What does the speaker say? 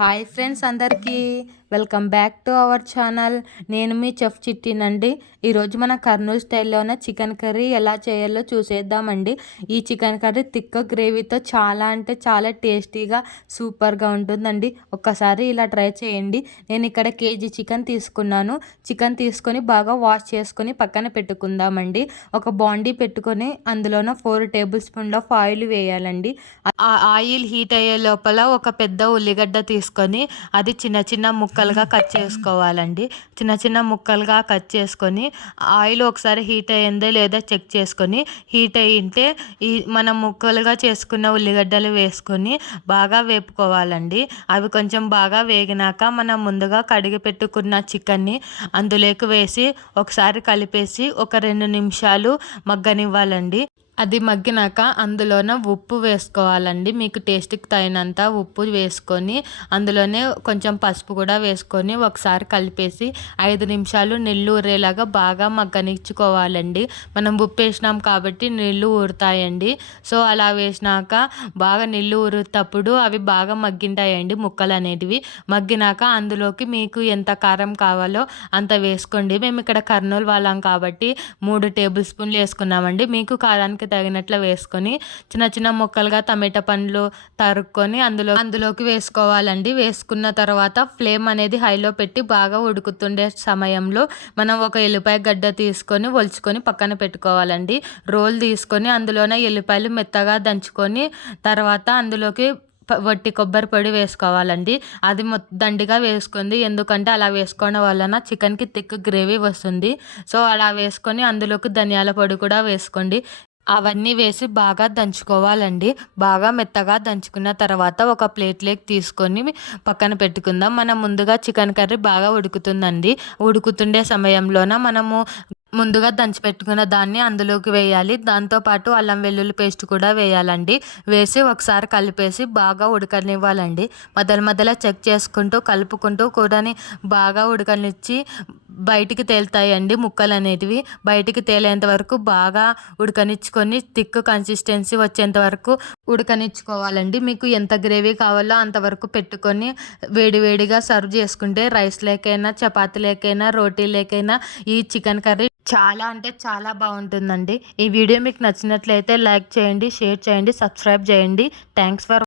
Hi friends అందరికీ welcome back to our channel. నేను మీ chef చిట్టినండి. ఈరోజు మన కర్నూలు స్టైల్లోనే చికెన్ కర్రీ ఎలా చేయాలో చూసేద్దామండి. ఈ చికెన్ కర్రీ తిక్క గ్రేవీతో చాలా అంటే చాలా టేస్టీగా సూపర్గా ఉంటుందండి. ఒక్కసారి ఇలా ట్రై చేయండి. నేను ఇక్కడ కేజీ చికెన్ తీసుకున్నాను. చికెన్ తీసుకొని బాగా వాష్ చేసుకొని పక్కన పెట్టుకుందామండి. ఒక బాండీ పెట్టుకొని అందులోన 4 టేబుల్ స్పూన్ల ఆఫ్ ఆయిల్ వేయాలండి. ఆ ఆయిల్ హీట్ అయ్యే లోపల ఒక పెద్ద ఉల్లిగడ్డ తీసుకొని అది చిన్న చిన్న ముక్కలుగా కట్ చేసుకోవాలండి. చిన్న చిన్న ముక్కలుగా కట్ చేసుకొని ఆయిల్ ఒకసారి హీట్ అయ్యిందో లేదా చెక్ చేసుకొని, హీట్ అయ్యింటే మనం ముక్కలుగా చేసుకున్న ఉల్లిగడ్డలు వేసుకొని బాగా వేపుకోవాలండి. అవి కొంచెం బాగా వేగినాక మనం ముందుగా కడిగి పెట్టుకున్న చికెన్ని అందులోకి వేసి ఒకసారి కలిపేసి ఒక 2 నిమిషాలు మగ్గనివ్వాలండి. అది మగ్గినాక అందులోన ఉప్పు వేసుకోవాలండి. మీకు టేస్ట్కి తగినంత ఉప్పు వేసుకొని అందులోనే కొంచెం పసుపు కూడా వేసుకొని ఒకసారి కలిపేసి 5 నిమిషాలు నీళ్ళు ఊరేలాగా బాగా మగ్గనిచ్చుకోవాలండి. మనం ఉప్పు వేసినాం కాబట్టి నీళ్ళు ఊరుతాయండి. సో అలా వేసినాక బాగా నీళ్ళు ఊరేటప్పుడు అవి బాగా మగ్గింటాయండి ముక్కలు అనేటివి. మగ్గినాక అందులోకి మీకు ఎంత కారం కావాలో అంత వేసుకోండి. మేము ఇక్కడ కర్నూలు వాళ్ళం కాబట్టి 3 టేబుల్ స్పూన్లు వేసుకున్నామండి. మీకు కారానికి తగినట్లు వేసుకొని చిన్న చిన్న ముక్కలుగా టమాటా పండ్లు తరుక్కొని అందులోకి వేసుకోవాలండి. వేసుకున్న తర్వాత ఫ్లేమ్ అనేది హైలో పెట్టి బాగా ఉడుకుతుండే సమయంలో మనం ఒక ఎల్లిపాయ గడ్డ తీసుకొని ఒలుచుకొని పక్కన పెట్టుకోవాలండి. రోల్ తీసుకొని అందులోనే ఎల్లిపాయలు మెత్తగా దంచుకొని తర్వాత అందులోకి వట్టి కొబ్బరి పొడి వేసుకోవాలండి. అది దండిగా వేసుకుంది, ఎందుకంటే అలా వేసుకోవడం వలన చికెన్కి థిక్ గ్రేవీ వస్తుంది. సో అలా వేసుకొని అందులోకి ధనియాల పొడి కూడా వేసుకోండి. అవన్నీ వేసి బాగా దంచుకోవాలండి. బాగా మెత్తగా దంచుకున్న తర్వాత ఒక ప్లేట్లోకి తీసుకొని పక్కన పెట్టుకుందాం. మనం ముందుగా చికెన్ కర్రీ బాగా ఉడుకుతుందండి. ఉడుకుతుండే సమయంలోన మనము ముందుగా దంచి పెట్టుకున్న దాన్ని అందులోకి వేయాలి. దాంతోపాటు అల్లం వెల్లుల్లి పేస్ట్ కూడా వేయాలండి. వేసి ఒకసారి కలిపేసి బాగా ఉడకనివ్వాలండి. మధ్యలో చెక్ చేసుకుంటూ కలుపుకుంటూ కూరని బాగా ఉడకనిచ్చి బయటికి తేలుతాయండి ముక్కలు అనేటివి. బయటికి తేలేంత వరకు బాగా ఉడకనిచ్చుకొని థిక్ కన్సిస్టెన్సీ వచ్చేంత వరకు ఉడకనిచ్చుకోవాలండి. మీకు ఎంత గ్రేవీ కావాలో అంతవరకు పెట్టుకొని వేడివేడిగా సర్వ్ చేసుకుంటే రైస్ లేకైనా చపాతీ లేకైనా రోటీ లేకైనా ఈ చికెన్ కర్రీ చాలా అంటే చాలా బాగుంటుందండి. ఈ వీడియో మీకు నచ్చినట్లయితే లైక్ చేయండి, షేర్ చేయండి, సబ్స్క్రైబ్ చేయండి. Thanks for